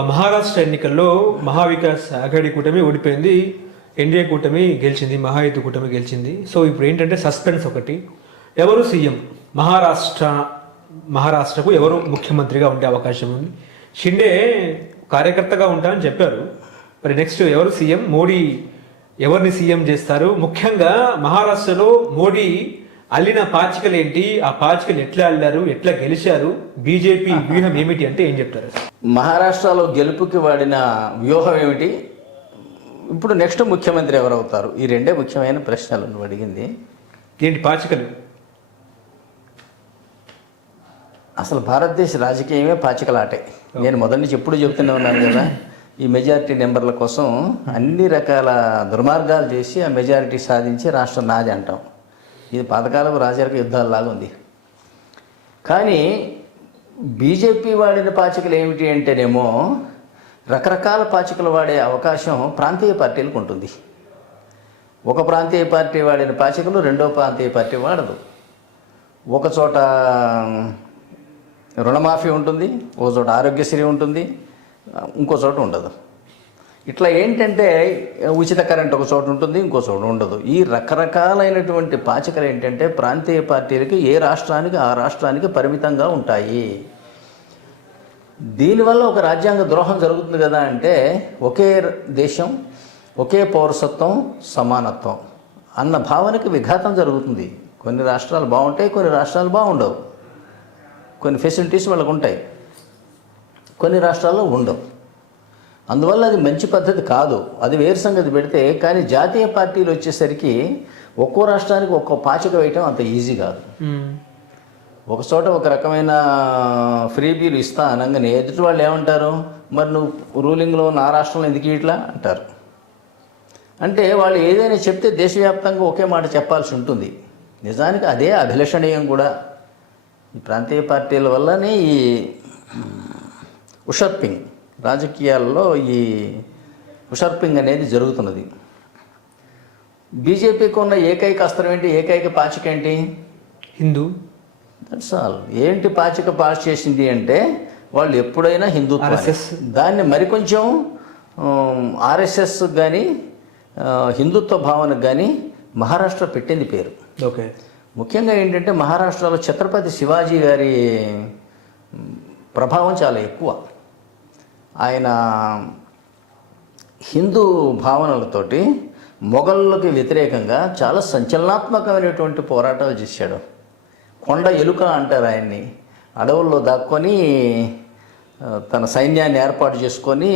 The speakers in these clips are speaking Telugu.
మహారాష్ట్ర ఎన్నికల్లో మహావికాస్ అఘాడి కూటమి ఓడిపోయింది ఎన్డీఏ కూటమి గెలిచింది మహాయుద్ధ కూటమి గెలిచింది. సో ఇప్పుడు ఏంటంటే సస్పెన్స్ ఒకటి. ఎవరు సీఎం? మహారాష్ట్ర మహారాష్ట్రకు ఎవరు ముఖ్యమంత్రిగా ఉండే అవకాశం ఉంది. షిండే కార్యకర్తగా ఉంటారని చెప్పారు. మరి నెక్స్ట్ ఎవరు సీఎం? మోడీ ఎవరిని సీఎం చేస్తారు? ముఖ్యంగా మహారాష్ట్రలో మోడీ అల్లిన పాచికలు ఏంటి ఆ పాచికలు ఎట్లా అల్లారు? ఎట్లా గెలిచారు? బీజేపీ వ్యూహం ఏమిటి అంటే ఏం చెప్తారు? మహారాష్ట్రలో గెలుపుకి వాడిన వ్యూహం ఏమిటి? ఇప్పుడు నెక్స్ట్ ముఖ్యమంత్రి ఎవరు అవుతారు ఈ రెండే ముఖ్యమైన ప్రశ్నలు నువ్వు అడిగింది. ఏంటి పాచికలు? అసలు భారతదేశ రాజకీయమే పాచికలాటే. నేను మొదటి నుంచి ఎప్పుడు చెప్తూనే ఉన్నాను కదా ఈ మెజారిటీ నెంబర్ల కోసం అన్ని రకాల దుర్మార్గాలు చేసి ఆ మెజారిటీ సాధించి రాష్ట్రం నాది అంటాం. ఇది పాతకాలపు రాజరిక యుద్ధాలలాగా ఉంది. కానీ బీజేపీ వాడిన పాచికలు ఏమిటి అంటేనేమో రకరకాల పాచికలు వాడే అవకాశం ప్రాంతీయ పార్టీలకు ఉంటుంది. ఒక ప్రాంతీయ పార్టీ వాడిన పాచికలు రెండో ప్రాంతీయ పార్టీ వాడదు. ఒక చోట రుణమాఫీ ఉంటుంది ఒక చోట ఆరోగ్యశ్రీ ఉంటుంది ఇంకో చోట ఉండదు. ఇట్లా ఏంటంటే ఉచిత కరెంట్ ఒక చోట ఉంటుంది ఇంకో చోట ఉండదు. ఈ రకరకాలైనటువంటి పాచికలు ఏంటంటే ప్రాంతీయ పార్టీలకి ఏ రాష్ట్రానికి ఆ రాష్ట్రానికి పరిమితంగా ఉంటాయి. దీనివల్ల ఒక రాజ్యాంగ ద్రోహం జరుగుతుంది కదా అంటే ఒకే దేశం ఒకే పౌరసత్వం సమానత్వం అన్న భావనకి విఘాతం జరుగుతుంది. కొన్ని రాష్ట్రాలు బాగుంటాయి కొన్ని రాష్ట్రాలు బాగుండవు. కొన్ని ఫెసిలిటీస్ వాళ్ళకు ఉంటాయి. కొన్ని రాష్ట్రాల్లో ఉండవు. అందువల్ల అది మంచి పద్ధతి కాదు. అది వేరు సంగతి పెడితే కానీ జాతీయ పార్టీలు వచ్చేసరికి ఒక్కో రాష్ట్రానికి ఒక్కో పాచిక వేయటం అంత ఈజీ కాదు. ఒక చోట ఒక రకమైన ఫ్రీ బీలు ఇస్తా అనగానే ఎదుటి వాళ్ళు ఏమంటారు? మరి నువ్వు రూలింగ్లో నా రాష్ట్రంలో ఎందుకు ఇట్లా? అంటారు. అంటే వాళ్ళు ఏదైనా చెప్తే దేశవ్యాప్తంగా ఒకే మాట చెప్పాల్సి ఉంటుంది. నిజానికి అదే అభిలషణీయం కూడా. ఈ ప్రాంతీయ పార్టీల వల్లనే ఈ ఉషర్పింగ్ రాజకీయాల్లో ఈ ఉషర్పింగ్ అనేది జరుగుతున్నది. బీజేపీకి ఉన్న ఏకైక అస్త్రం ఏంటి? ఏకైక పాచిక ఏంటి? హిందూ. దట్స్ ఆల్ ఏంటి పాచిక పాస్ చేసింది అంటే వాళ్ళు ఎప్పుడైనా హిందుత్వ RSS. దాన్ని మరికొంచెం ఆర్ఎస్ఎస్ కానీ హిందుత్వ భావనకు కానీ మహారాష్ట్ర పెట్టింది పేరు. ఓకే. ముఖ్యంగా ఏంటంటే మహారాష్ట్రలో ఛత్రపతి శివాజీ గారి ప్రభావం చాలా ఎక్కువ. ఆయన హిందూ భావనలతోటి మొఘళ్ళకి వ్యతిరేకంగా చాలా సంచలనాత్మకమైనటువంటి పోరాటాలు చేశాడు. కొండ ఎలుక అంటారు ఆయన్ని. అడవుల్లో దాక్కొని తన సైన్యాన్ని ఏర్పాటు చేసుకొని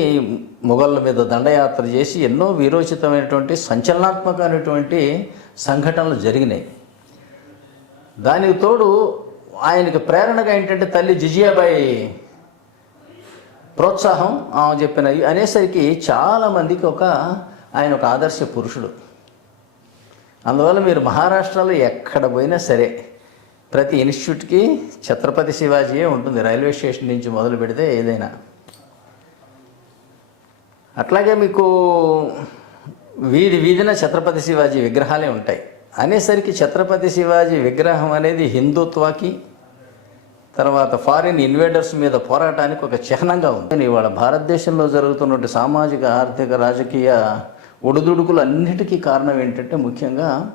మొఘళ్ళ మీద దండయాత్ర చేసి ఎన్నో వీరోచితమైనటువంటి సంచలనాత్మకమైనటువంటి సంఘటనలు జరిగినాయి. దానికి తోడు ఆయనకి ప్రేరణగా ఏంటంటే తల్లి జిజియాబాయి ప్రోత్సాహం ఆమె చెప్పినవి అనేసరికి చాలామందికి ఒక ఆయన ఒక ఆదర్శ పురుషుడు. అందువల్ల మీరు మహారాష్ట్రలో ఎక్కడ పోయినా సరే ప్రతి ఇన్స్టిట్యూట్కి ఛత్రపతి శివాజీయే ఉంటుంది. రైల్వే స్టేషన్ నుంచి మొదలు పెడితే ఏదైనా. అట్లాగే మీకు వీధి వీధిన ఛత్రపతి శివాజీ విగ్రహాలే ఉంటాయి. అనేసరికి ఛత్రపతి శివాజీ విగ్రహం అనేది హిందుత్వాకి తర్వాత ఫారిన్ ఇన్వేడర్స్ మీద పోరాటానికి ఒక చిహ్నంగా ఉంది. ఇవాళ భారతదేశంలో జరుగుతున్నటువంటి సామాజిక ఆర్థిక రాజకీయ ఒడిదుడుకులు అన్నిటికీ కారణం ఏంటంటే ముఖ్యంగా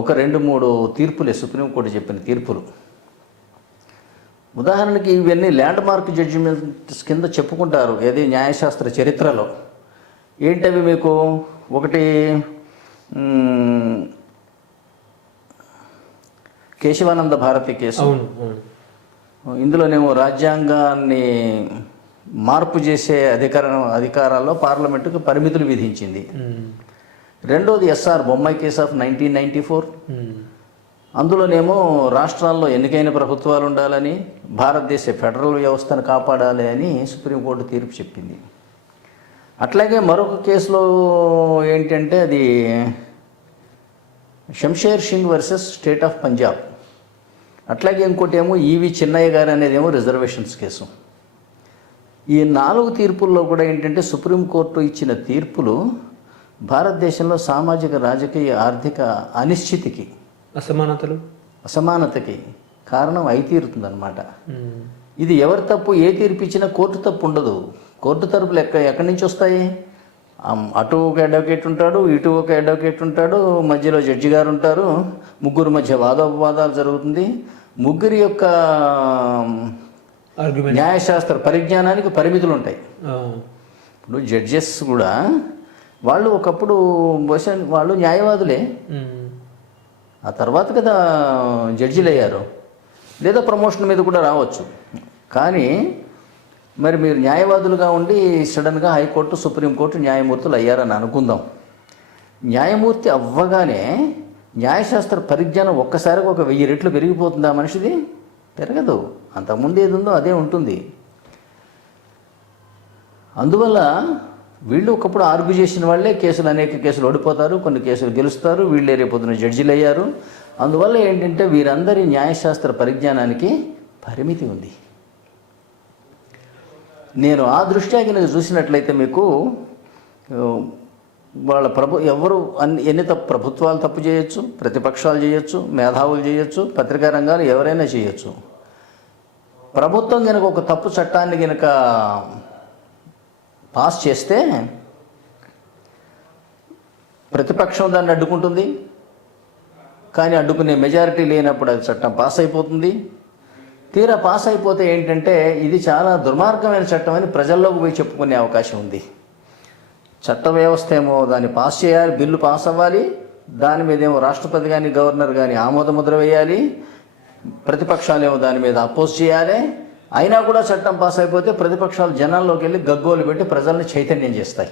ఒక రెండు మూడు తీర్పులే. సుప్రీంకోర్టు చెప్పిన తీర్పులు. ఉదాహరణకి ఇవన్నీ ల్యాండ్ మార్క్ జడ్జిమెంట్స్ కింద చెప్పుకుంటారు. ఏది న్యాయశాస్త్ర చరిత్రలో. ఏంటవి మీకు? ఒకటి కేశవానంద భారతి కేసు. ఇందులోనేమో రాజ్యాంగాన్ని మార్పు చేసే అధికారం అధికారాల్లో పార్లమెంటుకు పరిమితులు విధించింది. రెండోది SR Bommai case of nineteen ninety four. అందులోనేమో రాష్ట్రాల్లో ఎన్నికైన ప్రభుత్వాలు ఉండాలని భారతదేశ ఫెడరల్ వ్యవస్థను కాపాడాలి అని సుప్రీంకోర్టు తీర్పు చెప్పింది. అట్లాగే మరొక కేసులో ఏంటంటే అది Shamsher Singh versus state of Punjab. అట్లాగే ఇంకోటి ఏమో ఈవి చిన్నయ్య గారు అనేది ఏమో రిజర్వేషన్స్ కేసు. ఈ నాలుగు తీర్పుల్లో కూడా ఏంటంటే సుప్రీంకోర్టు ఇచ్చిన తీర్పులు భారతదేశంలో సామాజిక రాజకీయ ఆర్థిక అనిశ్చితికి. అసమానతలు? అసమానతకి కారణం అయి తీరుతుందన్నమాట. మ్మ్. ఇది ఎవరి తప్పు ఏ తీర్పు ఇచ్చినా కోర్టు తప్పు ఉండదు. కోర్టు తరపులు ఎక్క ఎక్కడి నుంచి వస్తాయి? అటు ఒక అడ్వకేట్ ఉంటాడు ఇటు ఒక అడ్వకేట్ ఉంటాడు మధ్యలో జడ్జి గారు ఉంటారు ముగ్గురు మధ్య వాదోపవాదాలు జరుగుతుంది. ముగ్గురి యొక్క న్యాయశాస్త్ర పరిజ్ఞానానికి పరిమితులు ఉంటాయి ఇప్పుడు జడ్జెస్ కూడా వాళ్ళు ఒకప్పుడు బహుశా వాళ్ళు న్యాయవాదులే. ఆ తర్వాత కదా జడ్జిలు అయ్యారు లేదా ప్రమోషన్ మీద కూడా రావచ్చు. కానీ మరి మీరు న్యాయవాదులుగా ఉండి సడన్గా హైకోర్టు సుప్రీంకోర్టు న్యాయమూర్తులు అయ్యారని అనుకుందాం. న్యాయమూర్తి అవ్వగానే న్యాయశాస్త్ర పరిజ్ఞానం ఒక్కసారిగా ఒక వెయ్యి రెట్లు పెరిగిపోతుందా మనిషిది? పెరగదు. అంతకుముందు ఏది ఉందో అదే ఉంటుంది. అందువల్ల వీళ్ళు ఒకప్పుడు ఆర్గ్యూ చేసిన వాళ్ళే కేసులు అనేక కేసులు ఓడిపోతారు కొన్ని కేసులు గెలుస్తారు వీళ్ళే రేపొద్దున జడ్జిలు అయ్యారు. అందువల్ల ఏంటంటే వీరందరి న్యాయశాస్త్ర పరిజ్ఞానానికి పరిమితి ఉంది. నేను ఆ దృష్ట్యా కనుక చూసినట్లయితే మీకు వాళ్ళ ప్రభు ఎవరు అన్ని ఎన్ని తప్పు ప్రభుత్వాలు తప్పు చేయొచ్చు ప్రతిపక్షాలు చేయొచ్చు మేధావులు చేయొచ్చు పత్రికా రంగాలు ఎవరైనా చేయొచ్చు. ప్రభుత్వం కనుక ఒక తప్పు చట్టాన్ని కనుక పాస్ చేస్తే ప్రతిపక్షం దాన్ని అడ్డుకుంటుంది. కానీ అడ్డుకునే మెజారిటీ లేనప్పుడు అది చట్టం పాస్ అయిపోతుంది. తీరా పాస్ అయిపోతే ఏంటంటే ఇది చాలా దుర్మార్గమైన చట్టం అని ప్రజల్లోకి పోయి చెప్పుకునే అవకాశం ఉంది. చట్ట వ్యవస్థ ఏమో దాన్ని పాస్ చేయాలి బిల్లు పాస్ అవ్వాలి. దాని మీద ఏమో రాష్ట్రపతి కానీ గవర్నర్ కానీ ఆమోద ముద్ర వేయాలి. ప్రతిపక్షాలేమో దాని మీద అపోజ్ చేయాలి. అయినా కూడా చట్టం పాస్ అయిపోతే ప్రతిపక్షాలు జనాల్లోకి వెళ్ళి గగ్గోలు పెట్టి ప్రజల్ని చైతన్యం చేస్తాయి.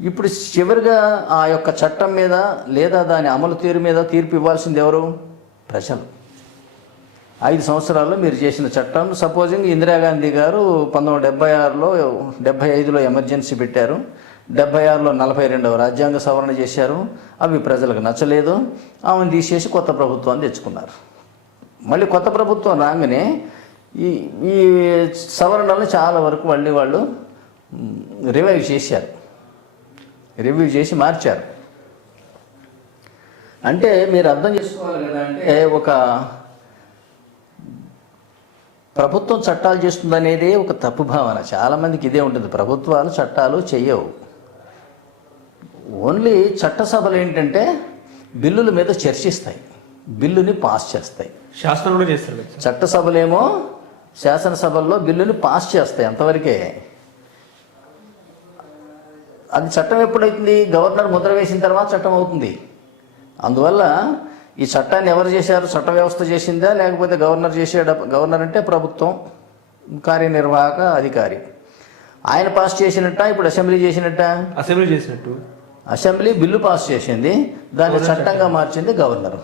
ఇప్పుడు చివరిగా ఆ యొక్క చట్టం మీద లేదా దాని అమలు తీరు మీద తీర్పు ఇవ్వాల్సింది ఎవరు? ప్రజలు. ఐదు సంవత్సరాల్లో మీరు చేసిన చట్టం. సపోజింగ్ ఇందిరాగాంధీ గారు పంతొమ్మిది డెబ్బై ఆరులో డెబ్బై ఐదులో ఎమర్జెన్సీ పెట్టారు. డెబ్బై ఆరులో నలభై రెండవ రాజ్యాంగ సవరణ చేశారు. అవి ప్రజలకు నచ్చలేదు. ఆమెను తీసేసి కొత్త ప్రభుత్వాన్ని తెచ్చుకున్నారు. మళ్ళీ కొత్త ప్రభుత్వం రాగానే ఈ ఈ సవరణలను చాలా వరకు మళ్ళీ వాళ్ళు రివైవ్ చేశారు. రివ్యూ చేసి మార్చారు. అంటే మీరు అర్థం చేసుకోవాలి కదా అంటే ఒక ప్రభుత్వం చట్టాలు చేస్తుందనేదే ఒక తప్పు భావన. చాలామందికి ఇదే ఉంటుంది. ప్రభుత్వాలు చట్టాలు చెయ్యవు. ఓన్లీ చట్టసభలు ఏంటంటే బిల్లుల మీద చర్చిస్తాయి. బిల్లుని పాస్ చేస్తాయి. శాస్త్రం కూడా చేస్తారు. చట్టసభలేమో శాసనసభల్లో బిల్లుని పాస్ చేస్తాయి అంతవరకే. అది చట్టం ఎప్పుడైతుంది? గవర్నర్ ముద్ర వేసిన తర్వాత చట్టం అవుతుంది. అందువల్ల ఈ చట్టాన్ని ఎవరు చేశారు? చట్ట వ్యవస్థ చేసిందా? లేకపోతే గవర్నర్ చేసాడా గవర్నర్ అంటే ప్రభుత్వం కార్యనిర్వాహక అధికారి. ఆయన పాస్ చేసినట్ట? ఇప్పుడు అసెంబ్లీ చేసినట్ట? అసెంబ్లీ చేసినట్టు. అసెంబ్లీ బిల్లు పాస్ చేసింది. దాన్ని చట్టంగా మార్చింది గవర్నర్.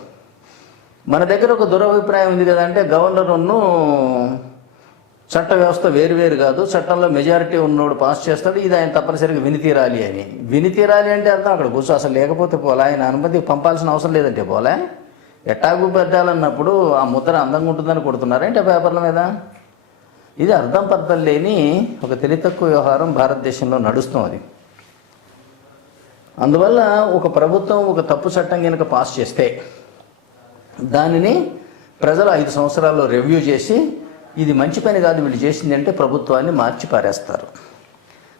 మన దగ్గర ఒక దురభిప్రాయం ఉంది కదా అంటే గవర్నర్ను చట్ట వ్యవస్థ వేరు వేరు కాదు చట్టంలో మెజారిటీ ఉన్నోడు పాస్ చేస్తాడు ఇది ఆయన తప్పనిసరిగా విని తీరాలి అని. విని తీరాలి అంటే అర్థం అక్కడ కూర్చో అసలు లేకపోతే పోలే ఆయన అనుమతి పంపాల్సిన అవసరం లేదంటే పోలే. ఎట్టాగు పెట్టాలన్నప్పుడు ఆ ముద్ర అందంగా ఉంటుందని కొడుతున్నారంటే పేపర్ల మీద? ఇది అర్థం పర్థం లేని ఒక తెలివి తక్కువ వ్యవహారం భారతదేశంలో నడుస్తున్నది అందువల్ల ఒక ప్రభుత్వం ఒక తప్పు చట్టం కనుక పాస్ చేస్తే దానిని ప్రజలు ఐదు సంవత్సరాల్లో రివ్యూ చేసి ఇది మంచి పని కాదు వీళ్ళు చేసింది అంటే ప్రభుత్వాన్ని మార్చి పారేస్తారు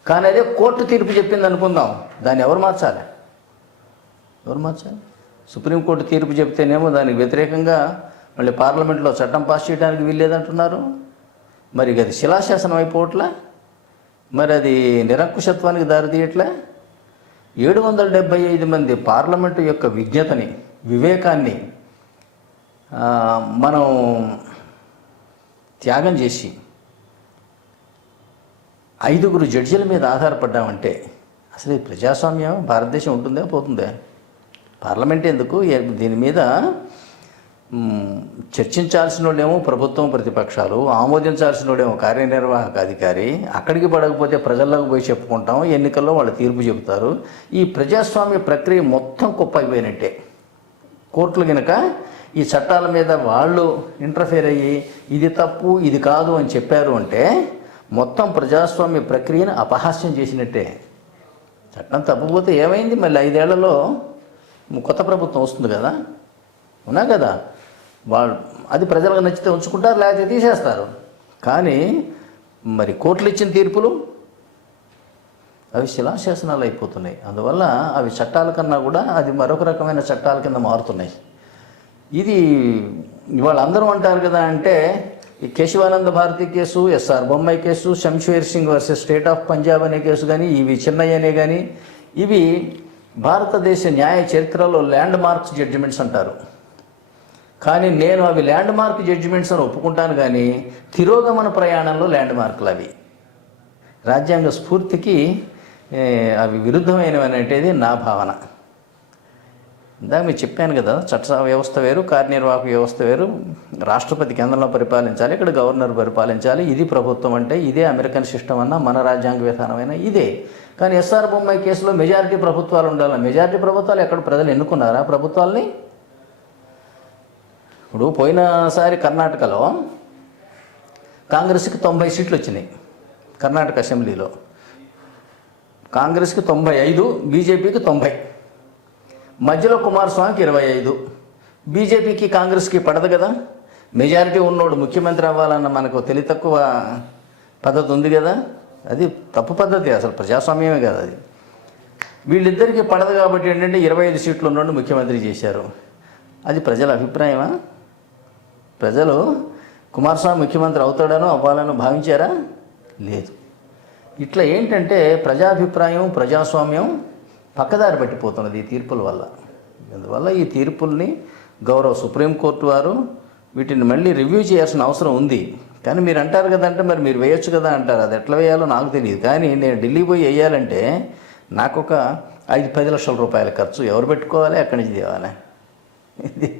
కానీ అదే కోర్టు తీర్పు చెప్పింది అనుకుందాం. దాన్ని ఎవరు మార్చాలి? ఎవరు మార్చాలి? సుప్రీంకోర్టు తీర్పు చెప్తేనేమో దానికి వ్యతిరేకంగా మళ్ళీ పార్లమెంట్లో చట్టం పాస్ చేయడానికి వీల్లేదంటున్నారు. మరి అది శిలాశాసనం అయిపోవట్లా? మరి అది నిరంకుశత్వానికి దారితీయట్లే? ఏడు వందల డెబ్బై ఐదు మంది పార్లమెంటు యొక్క విజ్ఞతని వివేకాన్ని మనం త్యాగం చేసి ఐదుగురు జడ్జిల మీద ఆధారపడ్డామంటే అసలు ఈ ప్రజాస్వామ్యం భారతదేశం ఉంటుందా పోతుందా? పార్లమెంట్ ఎందుకు? దీని మీద చర్చించాల్సిన వాళ్ళేమో ప్రభుత్వం ప్రతిపక్షాలు ఆమోదించాల్సిన వాళ్ళేమో కార్యనిర్వాహక అధికారి అక్కడికి పడకపోతే ప్రజల్లోకి పోయి చెప్పుకుంటాం ఎన్నికల్లో వాళ్ళు తీర్పు చెబుతారు. ఈ ప్రజాస్వామ్య ప్రక్రియ మొత్తం కుప్పైపోయినట్టే. కోర్టులు గనక ఈ చట్టాల మీద వాళ్ళు ఇంటర్ఫేర్ అయ్యి ఇది తప్పు ఇది కాదు అని చెప్పారు అంటే మొత్తం ప్రజాస్వామ్య ప్రక్రియను అపహాస్యం చేసినట్టే. చట్టం తప్పకపోతే ఏమైంది? మళ్ళీ ఐదేళ్ళలో కొత్త ప్రభుత్వం వస్తుంది కదా? ఉన్నా కదా? వాళ్ళు అది ప్రజలకు నచ్చితే ఉంచుకుంటారు లేకపోతే తీసేస్తారు. కానీ మరి కోర్టులు ఇచ్చిన తీర్పులు అవి శిలాశాసనాలు అయిపోతున్నాయి. అందువల్ల అవి చట్టాల కన్నా కూడా అది మరొక రకమైన చట్టాల కింద మారుతున్నాయి. ఇది వాళ్ళందరూ అంటారు కదా అంటే ఈ Kesavananda Bharati case SR Bommai case Shamsher Singh versus state of Punjab అనే కేసు కానీ ఇవి చిన్నయ్య అనే కానీ ఇవి భారతదేశ న్యాయ చరిత్రలో ల్యాండ్ మార్క్స్ జడ్జిమెంట్స్ అంటారు. కానీ నేను అవి ల్యాండ్ మార్క్ జడ్జిమెంట్స్ అని ఒప్పుకుంటాను కానీ తిరోగమన ప్రయాణంలో ల్యాండ్ మార్కులు అవి. రాజ్యాంగ స్ఫూర్తికి అవి విరుద్ధమైనవి అనేటిది నా భావన. ఇందాక మీకు చెప్పాను కదా చట్ట వ్యవస్థ వేరు కార్యనిర్వాహక వ్యవస్థ వేరు రాష్ట్రపతి కేంద్రంలో పరిపాలించాలి ఇక్కడ గవర్నర్ పరిపాలించాలి ఇది ప్రభుత్వం అంటే ఇదే అమెరికన్ సిస్టమ్ అన్న మన రాజ్యాంగ విధానమైన ఇదే. కానీ ఎస్ఆర్ బొమ్మాయి కేసులో మెజారిటీ ప్రభుత్వాలు ఉండాలి. మెజారిటీ ప్రభుత్వాలు ఎక్కడ ప్రజలు ఎన్నుకున్నారా ప్రభుత్వాల్ని? ఇప్పుడు పోయినసారి కర్ణాటకలో కాంగ్రెస్కి తొంభై సీట్లు వచ్చినాయి కర్ణాటక అసెంబ్లీలో. కాంగ్రెస్కి తొంభై ఐదు బీజేపీకి తొంభై. మధ్యలో కుమారస్వామికి ఇరవై ఐదు. బీజేపీకి కాంగ్రెస్కి పడదు కదా? మెజారిటీ ఉన్నోడు ముఖ్యమంత్రి అవ్వాలన్న మనకు తెలివి తక్కువ పద్ధతి ఉంది కదా? అది తప్పు పద్ధతి అసలు ప్రజాస్వామ్యమే కదా అది. వీళ్ళిద్దరికీ పడదు కాబట్టి ఏంటంటే ఇరవై ఐదు సీట్లు ఉన్నోడు ముఖ్యమంత్రి చేశారు. అది ప్రజల అభిప్రాయమా? ప్రజలు కుమారస్వామి ముఖ్యమంత్రి అవుతాడనో అవ్వాలనో భావించారా? లేదు. ఇట్లా ఏంటంటే ప్రజాభిప్రాయం ప్రజాస్వామ్యం పక్కదారి పట్టిపోతున్నది ఈ తీర్పుల వల్ల. అందువల్ల ఈ తీర్పుల్ని గౌరవ సుప్రీంకోర్టు వారు వీటిని మళ్ళీ రివ్యూ చేయాల్సిన అవసరం ఉంది. కానీ మీరు అంటారు కదంటే మరి మీరు వేయొచ్చు కదా అంటారు. అది ఎట్లా వేయాలో నాకు తెలియదు. కానీ నేను ఢిల్లీ పోయి వేయాలంటే నాకు ఒక ఐదు పది లక్షల రూపాయల ఖర్చు ఎవరు పెట్టుకోవాలి? అక్కడి నుంచి తేవాలి. ఇది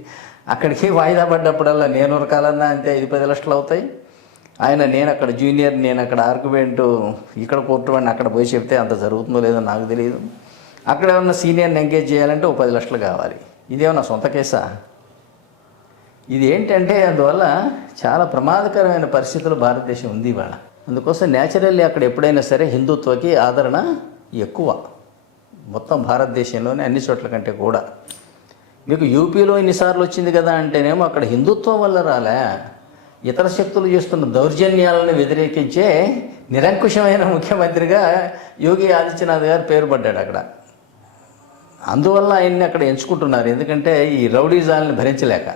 అక్కడికి వాయిదా పడ్డప్పుడల్లా నేను ఉరకాలన్నా అంతే ఐదు పది లక్షలు అవుతాయి. ఆయన నేను అక్కడ జూనియర్ నేను అక్కడ ఆర్గ్యుమెంటు ఇక్కడ కోర్టు వాడిని అక్కడ పోయి చెప్తే అంత జరుగుతుందో లేదో నాకు తెలియదు. అక్కడ ఏమన్నా సీనియర్ని ఎంగేజ్ చేయాలంటే ఓ పది లక్షలు కావాలి. ఇదేమన్నా సొంత కేసా? ఇది ఏంటంటే అందువల్ల చాలా ప్రమాదకరమైన పరిస్థితులు భారతదేశం ఉంది ఇవాళ. అందుకోసం న్యాచురల్లీ అక్కడ ఎప్పుడైనా సరే హిందుత్వకి ఆదరణ ఎక్కువ. మొత్తం భారతదేశంలోనే అన్ని చోట్ల కంటే కూడా. మీకు యూపీలో ఇన్నిసార్లు వచ్చింది కదా అంటేనేమో అక్కడ హిందుత్వం వల్ల రాలే. ఇతర శక్తులు చేస్తున్న దౌర్జన్యాలను వ్యతిరేకించే నిరంకుశమైన ముఖ్యమంత్రిగా యోగి ఆదిత్యనాథ్ గారు పేరు పడ్డాడు అక్కడ. అందువల్ల ఆయన్ని అక్కడ ఎంచుకుంటున్నారు. ఎందుకంటే ఈ రౌడీజాలని భరించలేక.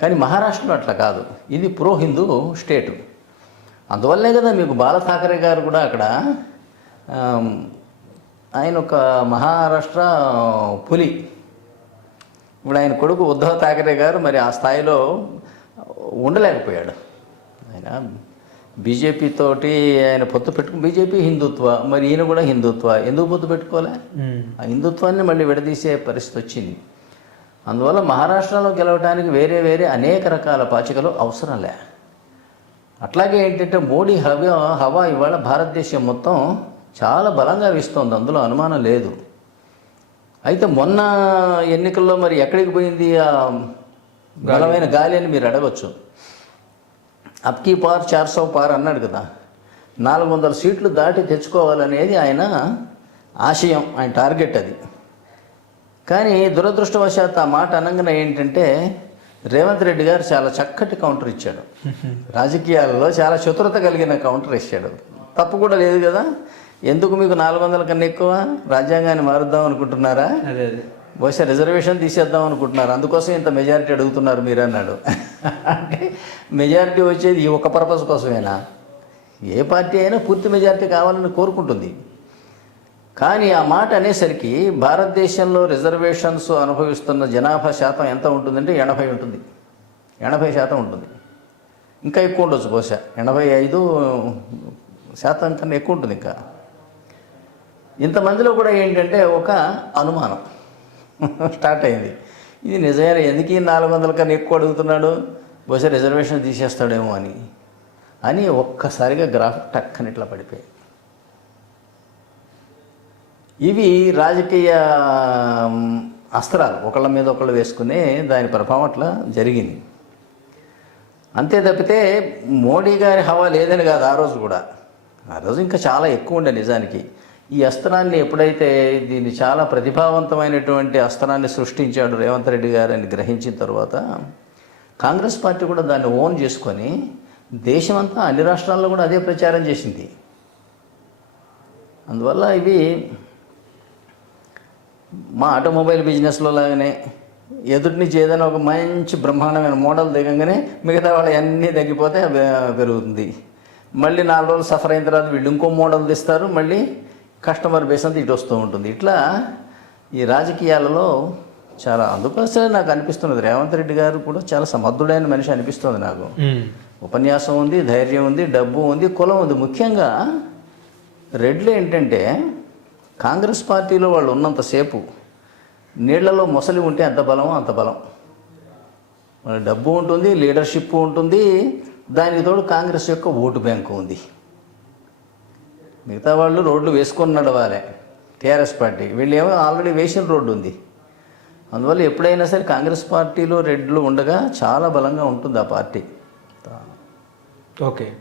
కానీ మహారాష్ట్రలో అట్లా కాదు. ఇది ప్రో హిందూ స్టేటు. అందువల్లే కదా మీకు బాల ఠాకరే గారు కూడా అక్కడ ఆయన ఒక మహారాష్ట్ర పులి. ఇప్పుడు ఆయన కొడుకు ఉద్ధవ్ ఠాకరే గారు మరి ఆ స్థాయిలో ఉండలేకపోయాడు. ఆయన బీజేపీ తోటి ఆయన పొత్తు పెట్టుకు బీజేపీ హిందుత్వ మరి ఈయన కూడా హిందుత్వ. ఎందుకు పొత్తు పెట్టుకోలే. ఆ హిందుత్వాన్ని మళ్ళీ విడదీసే పరిస్థితి వచ్చింది. అందువల్ల మహారాష్ట్రలో గెలవడానికి వేరే వేరే అనేక రకాల పాచికలు అవసరం లే. అట్లాగే ఏంటంటే మోడీ హవా హవా ఇవాళ భారతదేశం మొత్తం చాలా బలంగా వీస్తోంది. అందులో అనుమానం లేదు. అయితే మొన్న ఎన్నికల్లో మరి ఎక్కడికి పోయింది? ఆ బలమైన గాలి అని మీరు అడగచ్చు. అప్కీ పార్ చార్ సౌ పార్ అన్నాడు కదా. నాలుగు వందల సీట్లు దాటి తెచ్చుకోవాలనేది ఆయన ఆశయం ఆయన టార్గెట్ అది. కానీ దురదృష్టవశాత్తు ఆ మాట అనగానే ఏంటంటే రేవంత్ రెడ్డి గారు చాలా చక్కటి కౌంటర్ ఇచ్చాడు. రాజకీయాలలో చాలా చతురత కలిగిన కౌంటర్ ఇచ్చాడు. తప్పు కూడా లేదు కదా. ఎందుకు మీకు నాలుగు వందల కన్నా ఎక్కువ? రాజ్యాంగాన్ని మారుద్దాం అనుకుంటున్నారా? బహుశా రిజర్వేషన్ తీసేద్దాం అనుకుంటున్నారు. అందుకోసం ఇంత మెజారిటీ అడుగుతున్నారు మీరు అన్నాడు. అంటే మెజారిటీ వచ్చేది ఈ ఒక్క పర్పస్ కోసమేనా? ఏ పార్టీ అయినా పూర్తి మెజారిటీ కావాలని కోరుకుంటుంది. కానీ ఆ మాట అనేసరికి భారతదేశంలో రిజర్వేషన్స్ అనుభవిస్తున్న జనాభా శాతం ఎంత ఉంటుందంటే ఎనభై ఉంటుంది. ఎనభై శాతం ఉంటుంది. ఇంకా ఎక్కువ ఉండొచ్చు బహుశా. ఎనభై ఐదు శాతం కన్నా ఎక్కువ ఉంటుంది ఇంకా. ఇంతమందిలో కూడా ఏంటంటే ఒక అనుమానం. స్టార్ట్ అయింది. ఇది నిజమైన ఎందుకు ఈ నాలుగు వందల కన్నా ఎక్కువ అడుగుతున్నాడు? బహుశా రిజర్వేషన్ తీసేస్తాడేమో అని. అని ఒక్కసారిగా గ్రాఫ్ టక్కని ఇట్లా పడిపోయాయి. ఇవి రాజకీయ అస్త్రాలు. ఒకళ్ళ మీద ఒకళ్ళు వేసుకునే దాని ప్రభావం అట్లా జరిగింది. అంతే తప్పితే మోడీ గారి హవా లేదని కాదు ఆ రోజు కూడా. ఆ రోజు ఇంకా చాలా ఎక్కువ ఉండే నిజానికి. ఈ అస్త్రాన్ని ఎప్పుడైతే దీన్ని చాలా ప్రతిభావంతమైనటువంటి అస్త్రాన్ని సృష్టించాడు రేవంత్ రెడ్డి గారు అని గ్రహించిన తర్వాత కాంగ్రెస్ పార్టీ కూడా దాన్ని ఓన్ చేసుకొని దేశమంతా అన్ని రాష్ట్రాల్లో కూడా అదే ప్రచారం చేసింది. అందువల్ల ఇవి మా ఆటోమొబైల్ బిజినెస్లో లాగానే ఎదుటి నుంచి ఏదైనా ఒక మంచి బ్రహ్మాండమైన మోడల్ దిగంగానే మిగతా వాళ్ళు అన్నీ తగ్గిపోతే పెరుగుతుంది మళ్ళీ నాలుగు రోజులు సఫర్ అయిన తర్వాత వీళ్ళు ఇంకో మోడల్ తీస్తారు మళ్ళీ కస్టమర్ బేస్ అంతా ఇటు వస్తూ ఉంటుంది. ఇట్లా ఈ రాజకీయాలలో చాలా అందుకోసమే నాకు అనిపిస్తున్నది. రేవంత్ రెడ్డి గారు కూడా చాలా సమర్థుడైన మనిషి అనిపిస్తుంది నాకు. ఉపన్యాసం ఉంది ధైర్యం ఉంది డబ్బు ఉంది కులం ఉంది. ముఖ్యంగా రెడ్లు ఏంటంటే కాంగ్రెస్ పార్టీలో వాళ్ళు ఉన్నంతసేపు నీళ్ళలో మొసలి ఉంటే ఎంత బలమో అంత బలం. వాళ్ళ డబ్బు ఉంటుంది లీడర్షిప్ ఉంటుంది. దానికి తోడు కాంగ్రెస్ యొక్క ఓటు బ్యాంకు ఉంది. మిగతా వాళ్ళు రోడ్లు వేసుకొని నడవాలి. TRS party. వీళ్ళు ఏమో ఆల్రెడీ వేసిన రోడ్డు ఉంది. అందువల్ల ఎప్పుడైనా సరే కాంగ్రెస్ పార్టీలో రెడ్లు ఉండగా చాలా బలంగా ఉంటుంది ఆ పార్టీ. ఓకే.